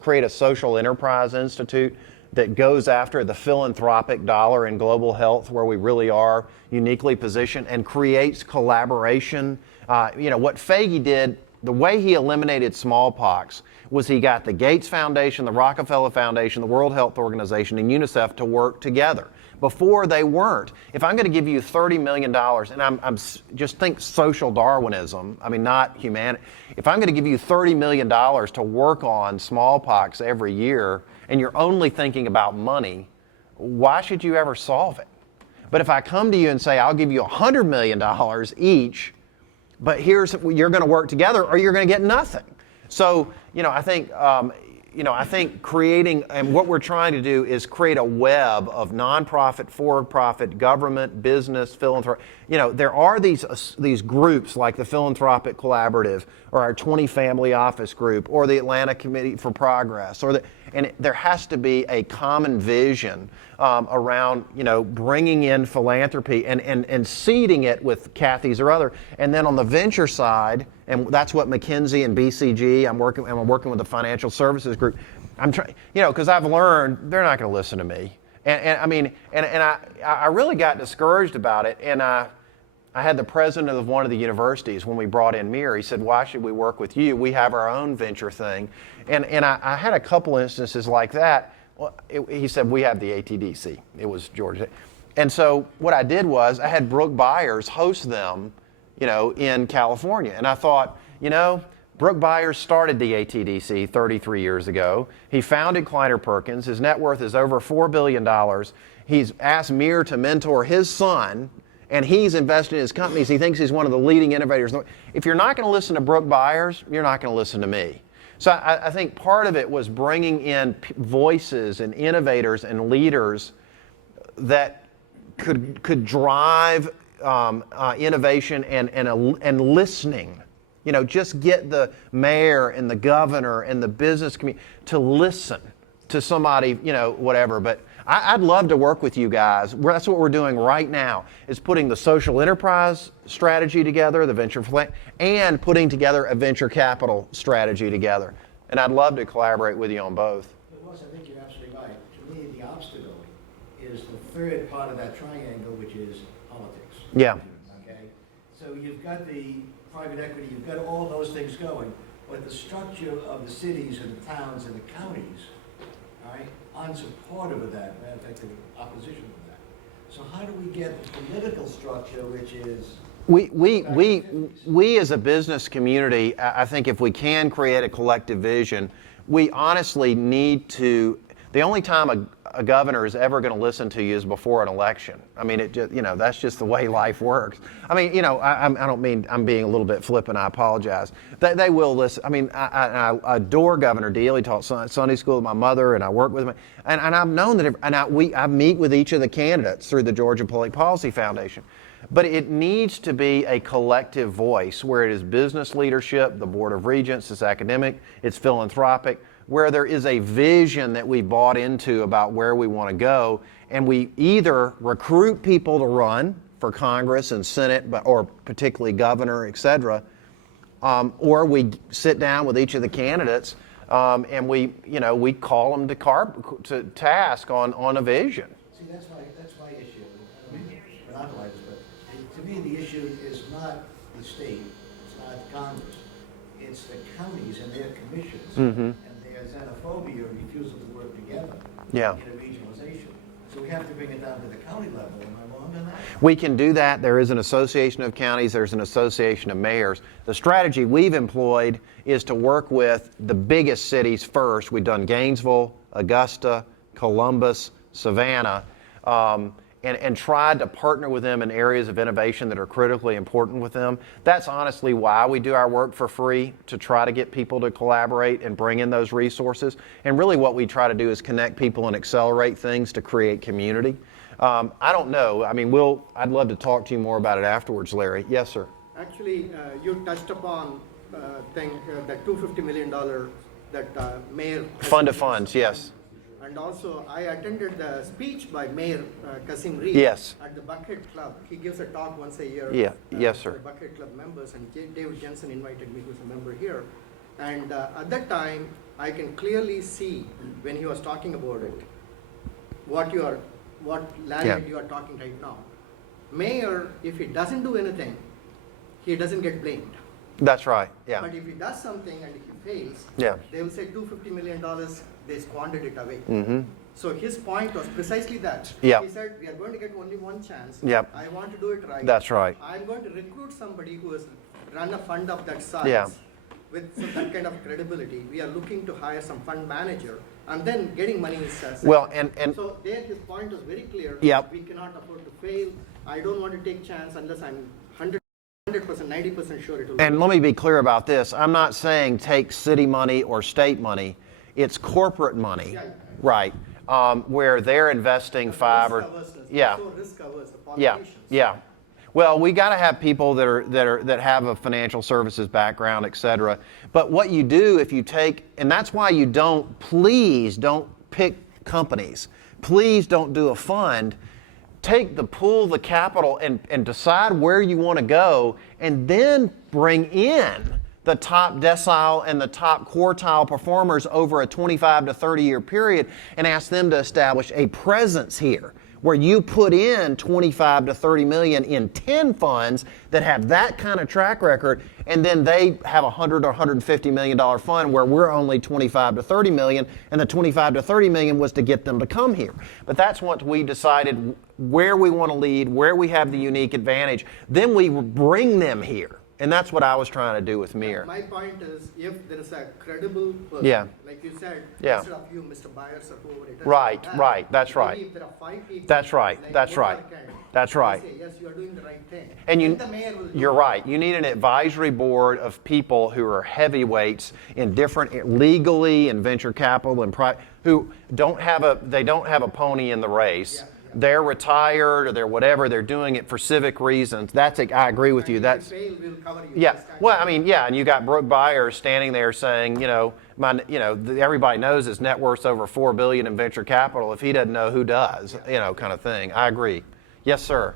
create a social enterprise institute that goes after the philanthropic dollar in global health, where we really are uniquely positioned, and creates collaboration. What Faggy did, the way he eliminated smallpox, was he got the Gates Foundation, the Rockefeller Foundation, the World Health Organization, and UNICEF to work together. Before, they weren't. If I'm going to give you $30 million, and I'm just think social Darwinism, not humanity. If I'm going to give you $30 million to work on smallpox every year, and you're only thinking about money, why should you ever solve it? But if I come to you and say, I'll give you $100 million each, but you're going to work together, or you're going to get nothing. So, I think creating, and what we're trying to do is create a web of nonprofit, for-profit, government, business, philanthropy. There are these groups like the Philanthropic Collaborative, or our 20 Family Office Group, or the Atlanta Committee for Progress, and there has to be a common vision around, bringing in philanthropy and seeding it with Cathy's or other. And then on the venture side, and that's what McKinsey and BCG, I'm working with the Financial Services Group. I'm trying, because I've learned they're not going to listen to me. And I really got discouraged about it. And I had the president of one of the universities when we brought in Mir. He said, why should we work with you? We have our own venture thing. And I had a couple instances like that. Well, he said, we have the ATDC. It was Georgia. And so what I did was I had Brooke Byers host them, in California. And I thought, Brooke Byers started the ATDC 33 years ago. He founded Kleiner Perkins. His net worth is over $4 billion. He's asked Mir to mentor his son, and he's invested in his companies. He thinks he's one of the leading innovators. If you're not going to listen to Brooke Byers, you're not going to listen to me. So I think part of it was bringing in voices and innovators and leaders that could drive innovation and listening. Just get the mayor and the governor and the business community to listen to somebody, whatever. But I'd love to work with you guys. That's what we're doing right now, is putting the social enterprise strategy together, the venture and putting together a venture capital strategy together. And I'd love to collaborate with you on both. But Wes, I think you're absolutely right. To me, the obstacle is the third part of that triangle, which is politics. Yeah. Okay? So you've got the private equity, you've got all those things going, but the structure of the cities and the towns and the counties, all right, unsupportive of that, matter of fact, the opposition of that. So how do we get the political structure, which is... We as a business community, I think if we can create a collective vision, we honestly need to, the only time a governor is ever going to listen to you is before an election. I mean, that's just the way life works. I mean, I don't mean, I'm being a little bit flippant, I apologize. They will listen. I mean, I adore Governor Deal. He taught Sunday school with my mother, and I work with him. And I've known that, I meet with each of the candidates through the Georgia Public Policy Foundation. But it needs to be a collective voice where it is business leadership, the Board of Regents, it's academic, it's philanthropic, where there is a vision that we bought into about where we want to go, and we either recruit people to run for Congress and Senate, or particularly governor, et cetera, or we sit down with each of the candidates and we call them to task on a vision. See, that's my issue. I don't mean to monopolize this, but to me the issue is not the state, it's not Congress, it's the counties and their commissions and their xenophobia or refusal to work together in a regionalization. So we have to bring it down to the county level. Am I wrong on that? We can do that. There is an association of counties, there's an association of mayors. The strategy we've employed is to work with the biggest cities first. We've done Gainesville, Augusta, Columbus, Savannah, and tried to partner with them in areas of innovation that are critically important with them. That's honestly why we do our work for free, to try to get people to collaborate and bring in those resources. And really what we try to do is connect people and accelerate things to create community. I don't know. I mean, I'd love to talk to you more about it afterwards, Larry. Yes, sir. Actually, you touched upon that $250 million that Mayor... Fund of funds, yes. And also, I attended the speech by Mayor Kasim Reed Yes. at the Bucket Club. He gives a talk once a year. Yeah. Yes, sir. To the Bucket Club members, and David Jensen invited me, who's a member here. And at that time, I can clearly see when he was talking about it, what Larry you are talking right now. Mayor, if he doesn't do anything, he doesn't get blamed. That's right. Yeah. But if he does something and he fails, they will say $250 million, they squandered it away. Mm-hmm. So his point was precisely that. Yep. He said, we are going to get only one chance. Yep. I want to do it right. That's right. I'm going to recruit somebody who has run a fund of that size with that kind of credibility. We are looking to hire some fund manager, and then getting money is well, and so there his point was very clear. Yep. We cannot afford to fail. I don't want to take chance unless I'm 100%, 90% sure it will. And let me be clear about this. I'm not saying take city money or state money. It's corporate money, right? Where they're investing So risk averse, the politicians. Well, we got to have people that have a financial services background, et cetera. But what you do if you take, and that's why please don't pick companies. Please don't do a fund. Pool the capital and decide where you want to go, and then bring in the top decile and the top quartile performers over a 25 to 30 year period and ask them to establish a presence here. where you put in 25 to 30 million in 10 funds that have that kind of track record, and then they have a 100 or 150 million dollar fund where we're only 25 to 30 million, and the 25 to 30 million was to get them to come here. But that's what we decided, where we want to lead, where we have the unique advantage. Then we bring them here. And that's what I was trying to do with Mir. My point is, if there is a credible person, Yeah. like you said, Yeah. instead of you, Mr. Byers, or whoever it is. Right, like that, right, that's maybe right. If there are 5 people. That's right, like that's Mubarak right, and that's they right. Say, yes, you are doing the right thing. And Then the mayor will do you're it. right. You need an advisory board of people who are heavyweights in different, legally and venture capital and private, who don't have a pony in the race. Yeah. They're retired or they're whatever. They're doing it for civic reasons. I agree with you. And That's. if you fail, we'll cover you. Yeah, Just well, I mean, yeah, and you got Brooke Byers standing there saying, everybody knows his net worth's over $4 billion in venture capital. If he doesn't know, who does? Kind of thing. I agree. Yes, sir.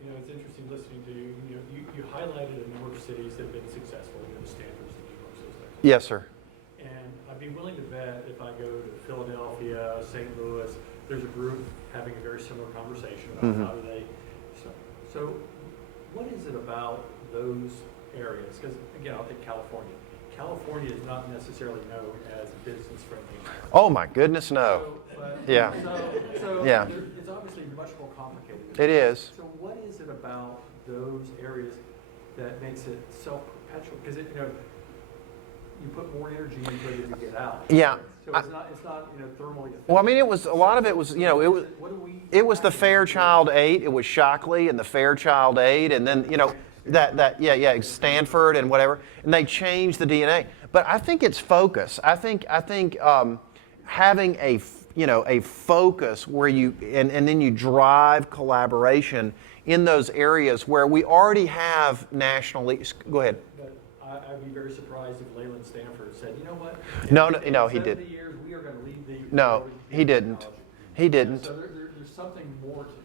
It's interesting listening to you. You highlighted a number of cities that have been successful, the Stanfords, the New Yorks, those things. Yes, sir. And I'd be willing to bet if I go to Philadelphia, St. Louis, there's a group having a very similar conversation about how do they. So what is it about those areas? Because again, I'll take California. California is not necessarily known as business friendly. Oh my goodness, no. Yeah. So Yeah. it's obviously much more complicated. It is. So what is it about those areas that makes it self-perpetual? Because you put more energy into it as you get out. Yeah. So it's not thermally. Well, I mean, a lot of it was, it was the Fairchild 8, it was Shockley and the Fairchild 8, and then, Stanford and whatever, and they changed the DNA. But I think it's focus. I think having a focus where you, and then you drive collaboration in those areas where we already have national leaders. Go ahead. I'd be very surprised if Leland Stanford said, you know what? No, he In 70 didn't. years, we are going to lead the. No, he didn't. He didn't. So there's something more to this.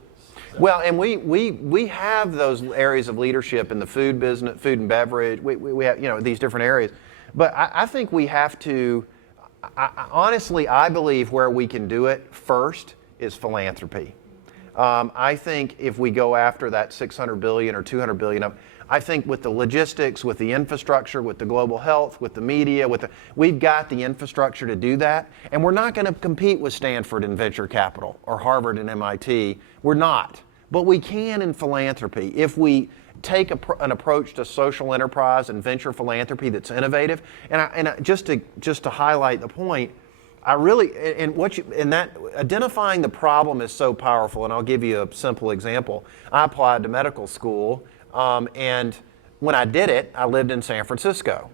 So- Well, and we have those areas of leadership in the food business, food and beverage. We have these different areas, but I think we have to. Honestly, I believe where we can do it first is philanthropy. I think if we go after that 600 billion or 200 billion, I think with the logistics, with the infrastructure, with the global health, with the media, we've got the infrastructure to do that. And we're not going to compete with Stanford in venture capital or Harvard and MIT. We're not. But we can in philanthropy if we take an approach to social enterprise and venture philanthropy that's innovative. Just to highlight the point, identifying the problem is so powerful. And I'll give you a simple example. I applied to medical school. And when I did it, I lived in San Francisco.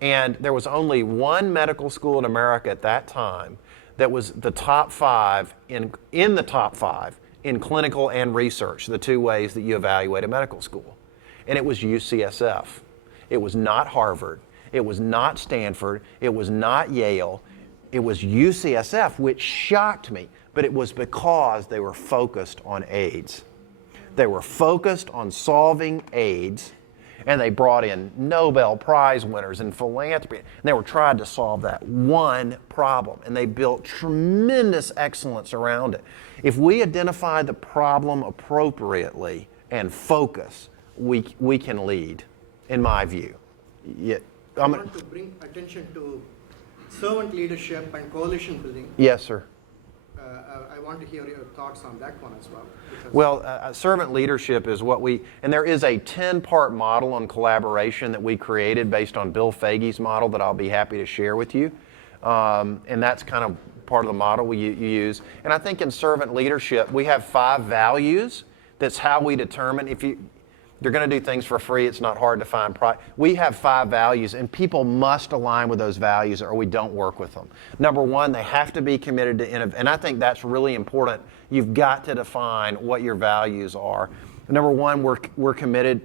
And there was only one medical school in America at that time that was the top 5 in the top 5 in clinical and research, the 2 ways that you evaluate a medical school. And it was UCSF. It was not Harvard. It was not Stanford. It was not Yale. It was UCSF, which shocked me. But it was because they were focused on AIDS. They were focused on solving AIDS, and they brought in Nobel Prize winners in philanthropy, and they were trying to solve that one problem, and they built tremendous excellence around it. If we identify the problem appropriately and focus, we can lead, in my view. I want to bring attention to servant leadership and coalition building. Yes, sir. I want to hear your thoughts on that one as well. Well, servant leadership is and there is a 10-part model on collaboration that we created based on Bill Foegge's model that I'll be happy to share with you. And that's kind of part of the model you use. And I think in servant leadership, we have 5 values. That's how we determine if you're going to do things for free, it's not hard to find pride. We have 5 values, and people must align with those values or we don't work with them. Number 1, they have to be committed to innovate. And I think that's really important. You've got to define what your values are. Number 1, we're committed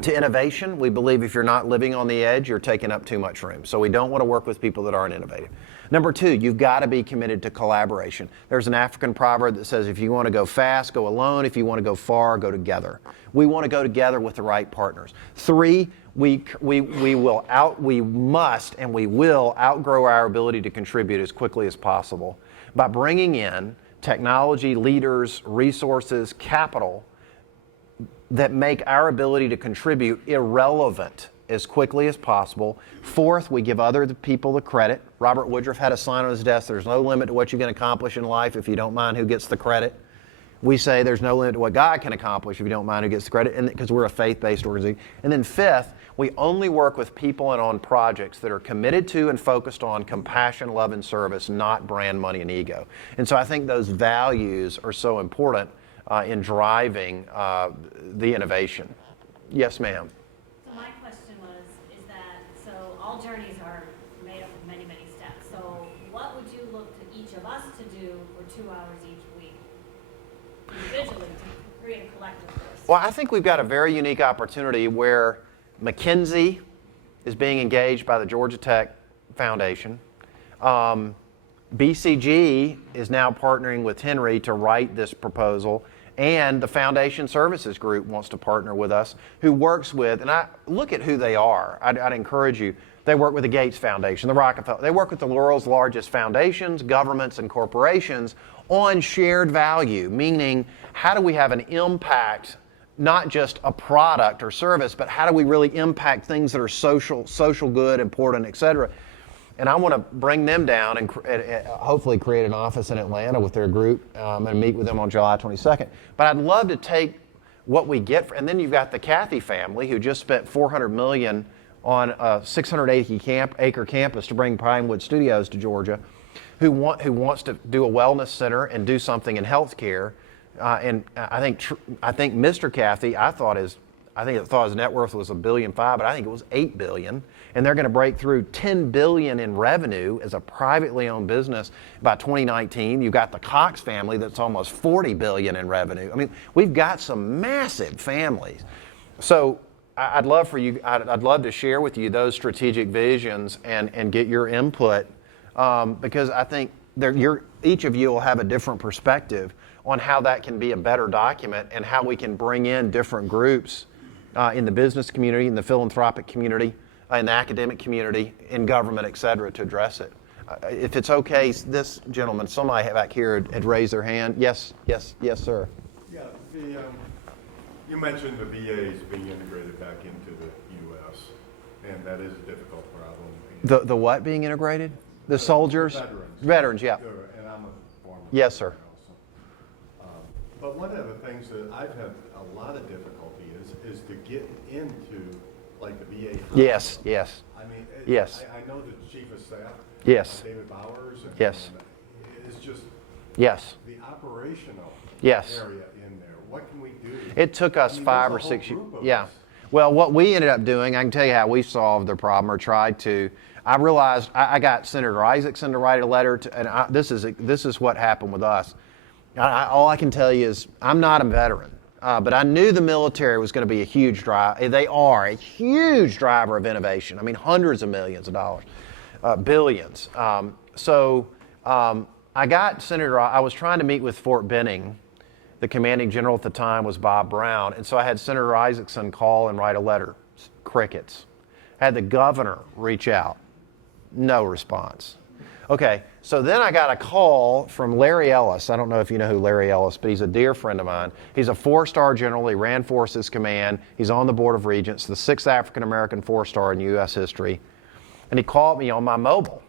to innovation. We believe if you're not living on the edge, you're taking up too much room. So we don't want to work with people that aren't innovative. Number 2, you've got to be committed to collaboration. There's an African proverb that says if you want to go fast, go alone. If you want to go far, go together. We want to go together with the right partners. 3, we must and we will outgrow our ability to contribute as quickly as possible by bringing in technology, leaders, resources, capital that make our ability to contribute irrelevant as quickly as possible. Fourth, we give other people the credit. Robert Woodruff had a sign on his desk, there's no limit to what you can accomplish in life if you don't mind who gets the credit. We say there's no limit to what God can accomplish if you don't mind who gets the credit, and because we're a faith-based organization. And then fifth, we only work with people and on projects that are committed to and focused on compassion, love, and service, not brand, money, and ego. And so I think those values are so important in driving the innovation. Yes, ma'am. So my question was, is that, so all journeys are made up of many, many steps. So what would you look to each of us to do for 2 hours each week individually to create a collective force? Well, I think we've got a very unique opportunity where McKinsey is being engaged by the Georgia Tech Foundation. BCG is now partnering with Henry to write this proposal, and the Foundation Services Group wants to partner with us, who works with, and I look at who they are. I'd encourage you. They work with the Gates Foundation, the Rockefeller. They work with the world's largest foundations, governments, and corporations on shared value, meaning how do we have an impact, not just a product or service, but how do we really impact things that are social good, important, et cetera. And I want to bring them down and hopefully create an office in Atlanta with their group and meet with them on July 22nd. But I'd love to take what we get, and then you've got the Cathy family who just spent $400 million on a 680-acre campus to bring Pinewood Studios to Georgia, who wants to do a wellness center and do something in healthcare. And I think Mr. Cathy, I thought his net worth was $1.5 billion, but I think it was $8 billion. And they're going to break through $10 billion in revenue as a privately owned business by 2019. You've got the Cox family that's almost $40 billion in revenue. I mean, we've got some massive families. So I'd love to share with you those strategic visions and get your input because I think each of you will have a different perspective on how that can be a better document and how we can bring in different groups in the business community, in the philanthropic community, in the academic community, in government, et cetera, to address it. If it's okay, this gentleman, somebody back here had raised their hand. Yes, sir. Yeah, you mentioned the VAs being integrated back into the U.S., and that is a difficult problem. The what being integrated? The soldiers? Veterans. Veterans, yeah. And I'm a former Yes, sir. also. But one of the things that I've had a lot of difficulty is to get into, like, the VA. Yes. I mean, Yes. I know the chief of staff. Yes. David Bowers. And, Yes. and it's just Yes. the operational Yes. area in there. What can we do? It took us 5 or 6 years. Yeah. Well, what we ended up doing, I can tell you how we solved the problem or tried to. I realized I got Senator Isaacson to write a letter, this is what happened with us. All I can tell you is I'm not a veteran, but I knew the military was going to be a huge drive. They are a huge driver of innovation. I mean, hundreds of millions of dollars, billions. So I got Senator. I was trying to meet with Fort Benning. The commanding general at the time was Bob Brown, and so I had Senator Isaacson call and write a letter. Crickets. I had the governor reach out. No response. Okay, so then I got a call from Larry Ellis. I don't know if you know who Larry Ellis, but he's a dear friend of mine. He's a 4-star general. He ran Forces Command. He's on the Board of Regents, the 6th African-American 4-star in U.S. history. And he called me on my mobile.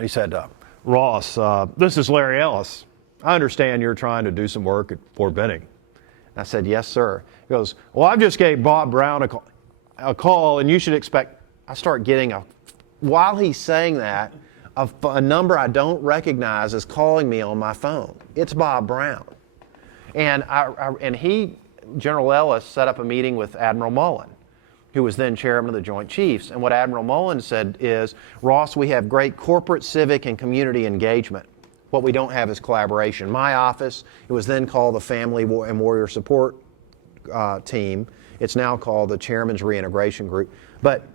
He said, Ross, this is Larry Ellis. I understand you're trying to do some work at Fort Benning. And I said, yes, sir. He goes, well, I just gave Bob Brown a call, and you should expect. I start getting while he's saying that, a number I don't recognize is calling me on my phone. It's Bob Brown. And General Ellis set up a meeting with Admiral Mullen, who was then chairman of the Joint Chiefs. And what Admiral Mullen said is, Ross, we have great corporate, civic, and community engagement. What we don't have is collaboration. My office, it was then called the Family and Warrior Support Team. It's now called the Chairman's Reintegration Group. But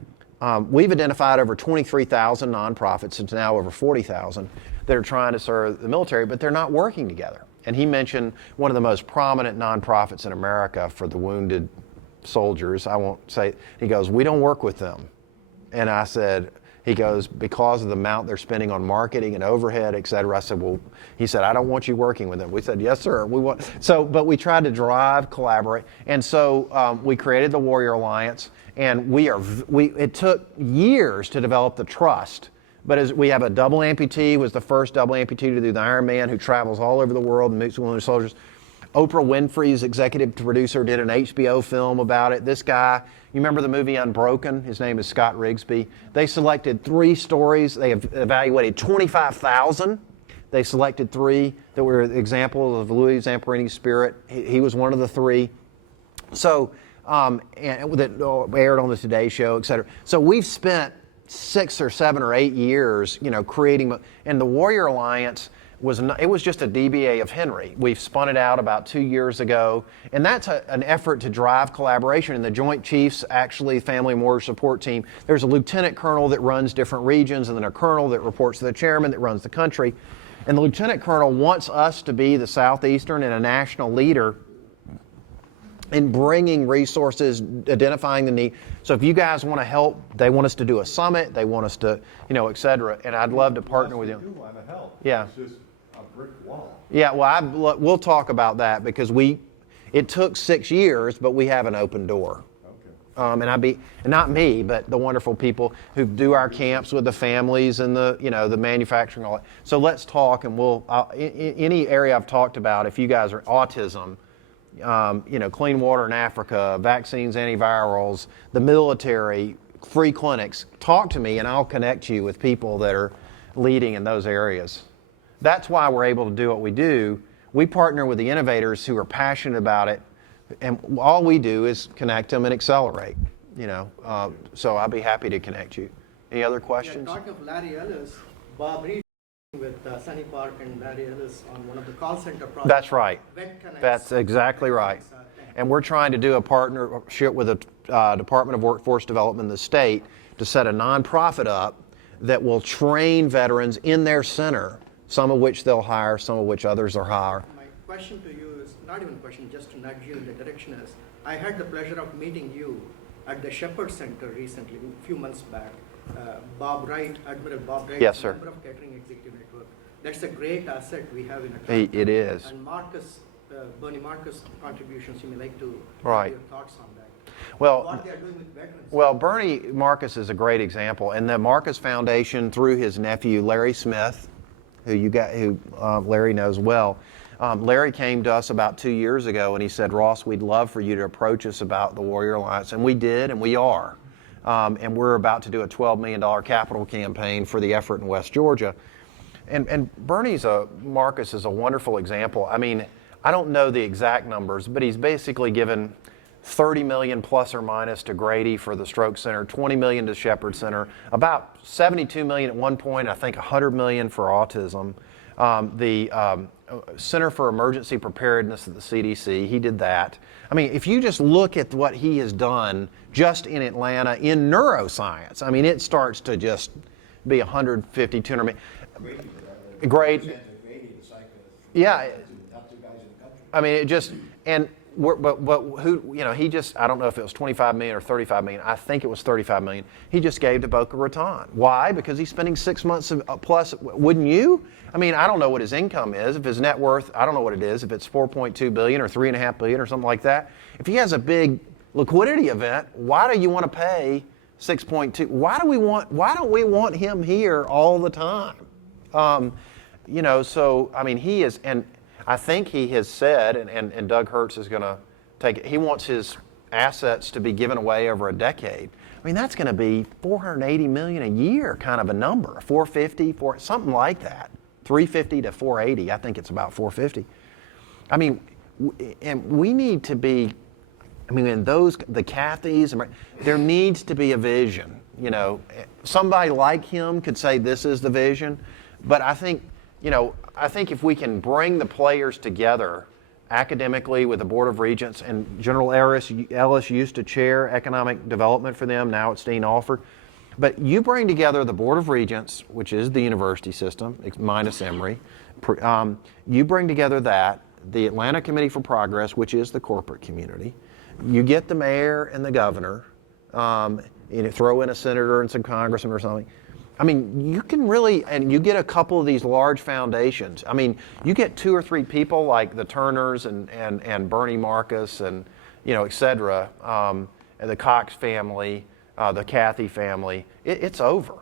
we've identified over 23,000 nonprofits, it's now over 40,000, that are trying to serve the military, but they're not working together. And he mentioned one of the most prominent nonprofits in America for the wounded soldiers. I won't say, he goes, we don't work with them. And I said, He goes, because of the amount they're spending on marketing and overhead, et cetera. I said, well, he said, I don't want you working with them. We said, yes, sir. We want. So, but we tried to drive, collaborate. And so we created the Warrior Alliance, and it took years to develop the trust. But as we have a double amputee, was the first double amputee to do the Ironman, who travels all over the world and meets with wounded soldiers. Oprah Winfrey's executive producer did an HBO film about it. This guy, you remember the movie Unbroken? His name is Scott Rigsby. They selected 3 stories. They have evaluated 25,000. They selected 3 that were examples of Louis Zamperini's spirit. He was one of the 3. So, and that aired on the Today Show, et cetera. So we've spent 6 or 7 or 8 years, creating, and the Warrior Alliance it was just a DBA of Henry. We've spun it out about 2 years ago, and that's an effort to drive collaboration. And the Joint Chiefs, actually, Family and Warrior Support Team, there's a lieutenant colonel that runs different regions, and then a colonel that reports to the chairman that runs the country. And the lieutenant colonel wants us to be the Southeastern and a national leader in bringing resources, identifying the need. So if you guys want to help, they want us to do a summit, they want us to, et cetera. And I'd love to partner with you. We do want to help. Yeah. It's just a brick wall. Yeah, well, we'll talk about that, because it took 6 years, but we have an open door. Okay. And not me, but the wonderful people who do our camps with the families and the manufacturing, all that. So let's talk, and any area I've talked about, if you guys are autism, clean water in Africa, vaccines, antivirals, the military, free clinics, talk to me and I'll connect you with people that are leading in those areas. That's why we're able to do what we do. We partner with the innovators who are passionate about it, and all we do is connect them and accelerate. So I'll be happy to connect you. Any other questions? Yeah, talking of Larry Ellis, Bob Reed with Sunny Park and Larry Ellis on one of the call center projects. That's right. Vet Connects. That's exactly right. And we're trying to do a partnership with the Department of Workforce Development in the state to set a nonprofit up that will train veterans in their center, some of which they'll hire, some of which others will hire. My question to you is, not even a question, just to nudge you in the direction is, I had the pleasure of meeting you at the Shepherd Center recently, a few months back. Bob Wright, Admiral Bob Wright, Yes, sir. member of Catering Executive Network. That's a great asset we have in a country. It is. And Bernie Marcus contributions, you may like to Right. your thoughts on that. Well, What they are doing with veterans. Well, Bernie Marcus is a great example, and the Marcus Foundation, through his nephew Larry Smith, who Larry knows well. Larry came to us about 2 years ago, and he said, "Ross, we'd love for you to approach us about the Warrior Alliance," and we did, and we are, and we're about to do a $12 million capital campaign for the effort in West Georgia, and Marcus is a wonderful example. I mean, I don't know the exact numbers, but he's basically given $30 million plus or minus to Grady for the Stroke Center, $20 million to Shepherd Center, about $72 million at one point, I think $100 million for autism. The Center for Emergency Preparedness at the CDC, he did that. I mean, if you just look at what he has done just in Atlanta in neuroscience, I mean, it starts to just be 150, 200 million. Great. Yeah. I mean, it just, and but who, he just, I don't know if it was 25 million or 35 million. I think it was 35 million. He just gave to Boca Raton. Why? Because he's spending 6 months plus. Wouldn't you? I mean, I don't know what his income is. If his net worth, I don't know what it is. If it's 4.2 billion or 3.5 billion or something like that. If he has a big liquidity event, why do you want to pay 6.2? Why don't we want him here all the time? So I mean, he is, and I think he has said, and Doug Hertz is going to take it, he wants his assets to be given away over a decade. I mean, that's going to be $480 million a year, kind of a number, 450, something like that, 350 to 480. I think it's about 450. I mean, and we need to be, I mean, in the Cathys, there needs to be a vision. Somebody like him could say this is the vision, but I think if we can bring the players together academically with the Board of Regents, and General Ellis used to chair economic development for them, now it's Dean Alford. But you bring together the Board of Regents, which is the university system, minus Emory. You bring together that, the Atlanta Committee for Progress, which is the corporate community. You get the mayor and the governor, throw in a senator and some congressman or something. I mean, you can really, and you get a couple of these large foundations. I mean, you get 2 or 3 people like the Turners and Bernie Marcus and, et cetera, and the Cox family, the Cathy family, it's over.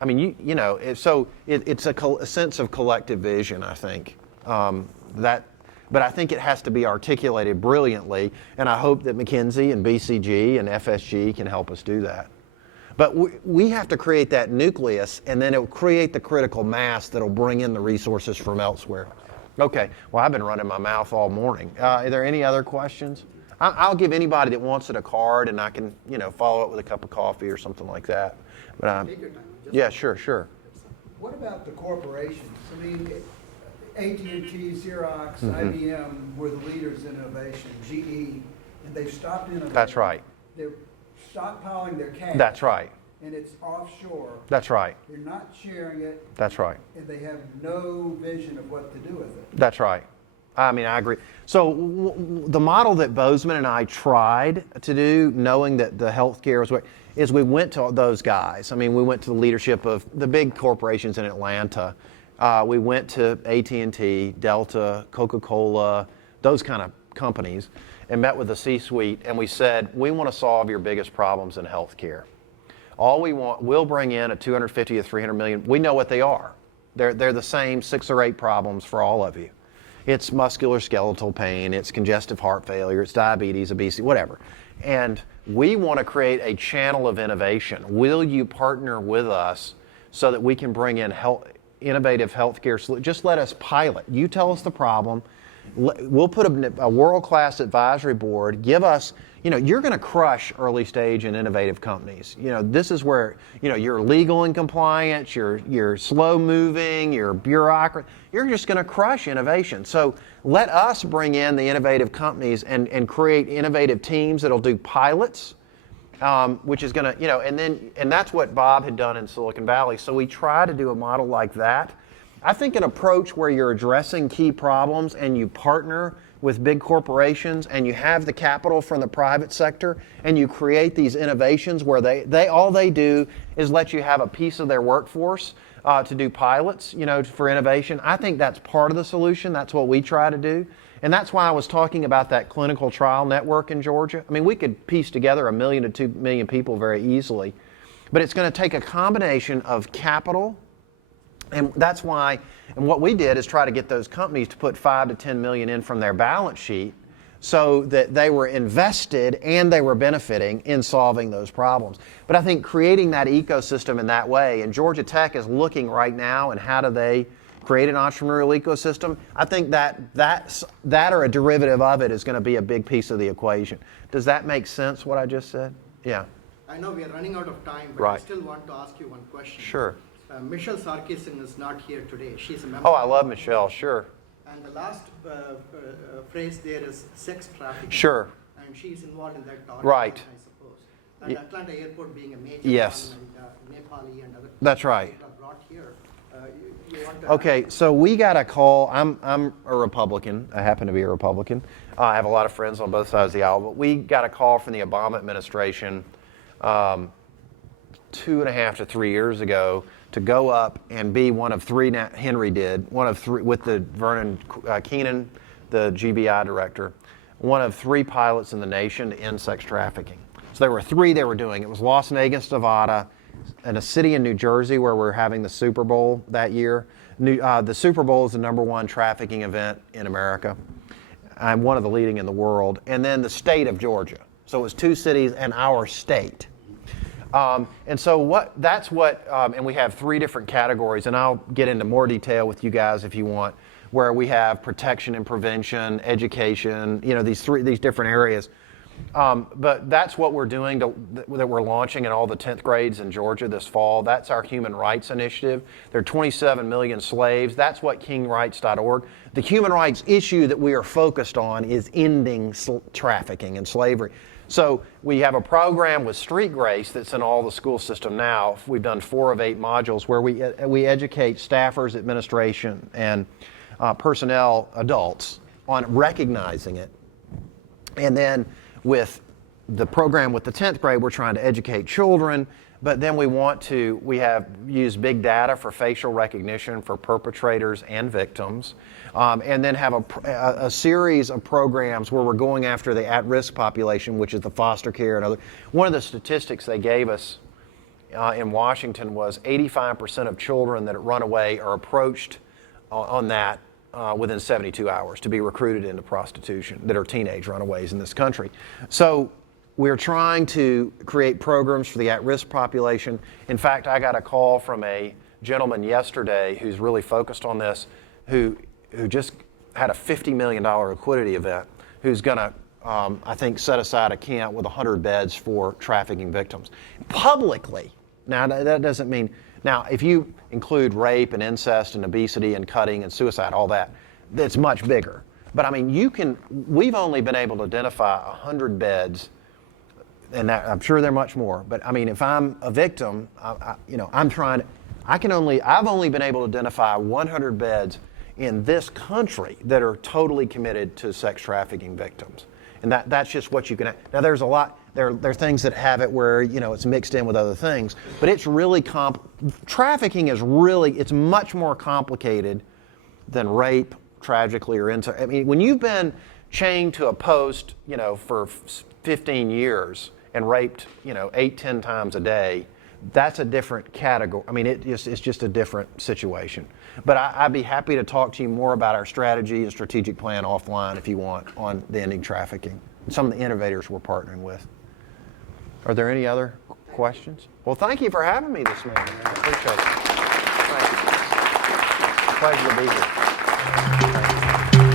I mean, it's a sense of collective vision, I think. But I think it has to be articulated brilliantly, and I hope that McKinsey and BCG and FSG can help us do that. But we have to create that nucleus, and then it will create the critical mass that will bring in the resources from elsewhere. Okay, well, I've been running my mouth all morning. Are there any other questions? I'll give anybody that wants it a card, and I can, follow up with a cup of coffee or something like that. But Take your time. yeah, sure. What about the corporations? I mean, AT&T, Xerox, IBM were the leaders in innovation, GE, and they've stopped innovating. That's right. They're stockpiling their cash. That's right. And it's offshore. That's right. They're not sharing it, That's right. and they have no vision of what to do with it. That's right. I mean, I agree. So the model that Bozeman and I tried to do, knowing that the healthcare was what, is we went to those guys. I mean, we went to the leadership of the big corporations in Atlanta. We went to AT&T, Delta, Coca-Cola, those kind of companies, and met with the C-suite, and we said, we want to solve your biggest problems in healthcare. All we want, we'll bring in a 250 to 300 million. We know what they are. They're the same 6 or 8 problems for all of you. It's musculoskeletal pain, it's congestive heart failure, it's diabetes, obesity, whatever. And we want to create a channel of innovation. Will you partner with us so that we can bring in innovative healthcare solutions? Just let us pilot. You tell us the problem. We'll put a world-class advisory board. Give us, you're going to crush early stage and innovative companies. This is where, you're legal and compliant, you're slow moving, you're bureaucracy. You're just going to crush innovation. So let us bring in the innovative companies and create innovative teams that'll do pilots, which is going to, and that's what Bob had done in Silicon Valley. So we try to do a model like that. I think an approach where you're addressing key problems and you partner with big corporations and you have the capital from the private sector and you create these innovations where they all they do is let you have a piece of their workforce to do pilots, for innovation. I think that's part of the solution. That's what we try to do. And that's why I was talking about that clinical trial network in Georgia. I mean, we could piece together 1 million to 2 million people very easily, but it's going to take a combination of capital. And that's why, and what we did is try to get those companies to put 5 to 10 million in from their balance sheet so that they were invested and they were benefiting in solving those problems. But I think creating that ecosystem in that way, and Georgia Tech is looking right now and how do they create an entrepreneurial ecosystem, I think that or a derivative of it is going to be a big piece of the equation. Does that make sense, what I just said? Yeah. I know we are running out of time, but I Right. still want to ask you one question. Sure. Michelle Sarkisian is not here today. She's a member. Oh, I love Michelle, sure. And the last phrase there is sex trafficking. Sure. And she's involved in that organization, Right. I suppose. And Atlanta Airport being a major Yes. one, and Nepali and other That's right. people are brought here. You want to Okay, so we got a call. I'm a Republican. I happen to be a Republican. I have a lot of friends on both sides of the aisle, but we got a call from the Obama administration 2.5 to 3 years ago to go up and be one of 3, Henry did, one of 3, with the Vernon Keenan, the GBI director, one of 3 pilots in the nation to end sex trafficking. So there were 3 they were doing. It was Las Vegas, Nevada, and a city in New Jersey where we're having the Super Bowl that year. The Super Bowl is the #1 trafficking event in America. I'm one of the leading in the world. And then the state of Georgia. So it was 2 cities and our state. And so and we have 3 different categories, and I'll get into more detail with you guys if you want, where we have protection and prevention, education, these different areas. But that's what we're doing that we're launching in all the 10th grades in Georgia this fall. That's our human rights initiative. There are 27 million slaves. That's what kingrights.org. The human rights issue that we are focused on is ending trafficking and slavery. So we have a program with Street Grace that's in all the school system now. We've done 4 of 8 modules where we educate staffers, administration, and personnel, adults, on recognizing it. And then with the program with the 10th grade, we're trying to educate children but then we have used big data for facial recognition for perpetrators and victims, and then have a series of programs where we're going after the at-risk population, which is the foster care and other. One of the statistics they gave us in Washington was 85% of children that run away are approached on that within 72 hours to be recruited into prostitution, that are teenage runaways in this country. So we're trying to create programs for the at-risk population. In fact, I got a call from a gentleman yesterday who's really focused on this, who just had a $50 million liquidity event, who's going to, I think, set aside a camp with 100 beds for trafficking victims. Publicly. Now, that doesn't mean, now, if you include rape and incest and obesity and cutting and suicide, all that, it's much bigger. But I mean, we've only been able to identify 100 beds, and I'm sure there are much more. But I mean, if I'm a victim, I've only been able to identify 100 beds in this country that are totally committed to sex trafficking victims. And that's just what you can. Now, there's a lot. There are things that have it where it's mixed in with other things, but it's really trafficking is it's much more complicated than rape, tragically, or incest. I mean, when you've been chained to a post, for 15 years and raped, 8-10 times a day, that's a different category. I mean, it's just a different situation. But I'd be happy to talk to you more about our strategy and strategic plan offline if you want on the ending trafficking. Some of the innovators we're partnering with. Are there any other questions? Well, thank you for having me this morning. I appreciate it. Thanks. Pleasure to be here. Thank you.